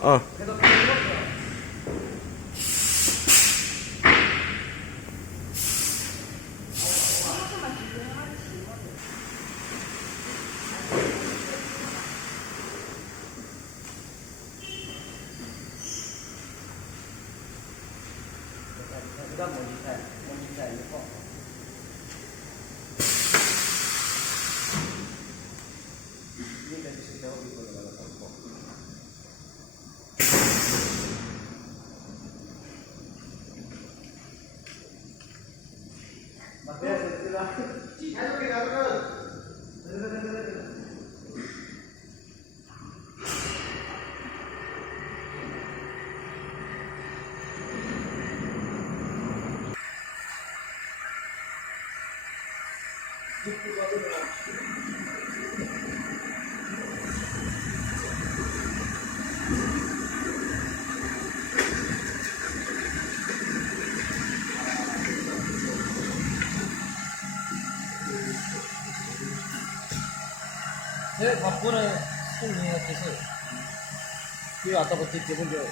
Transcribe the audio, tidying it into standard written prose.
어. 그다음 먼지 살 이거. 이게 지금 작업 이걸로 나가고. 맞대서 들어가. 자유롭게 가면. 제일 바쁘는 손님한테서 그 아까부터 기본적으로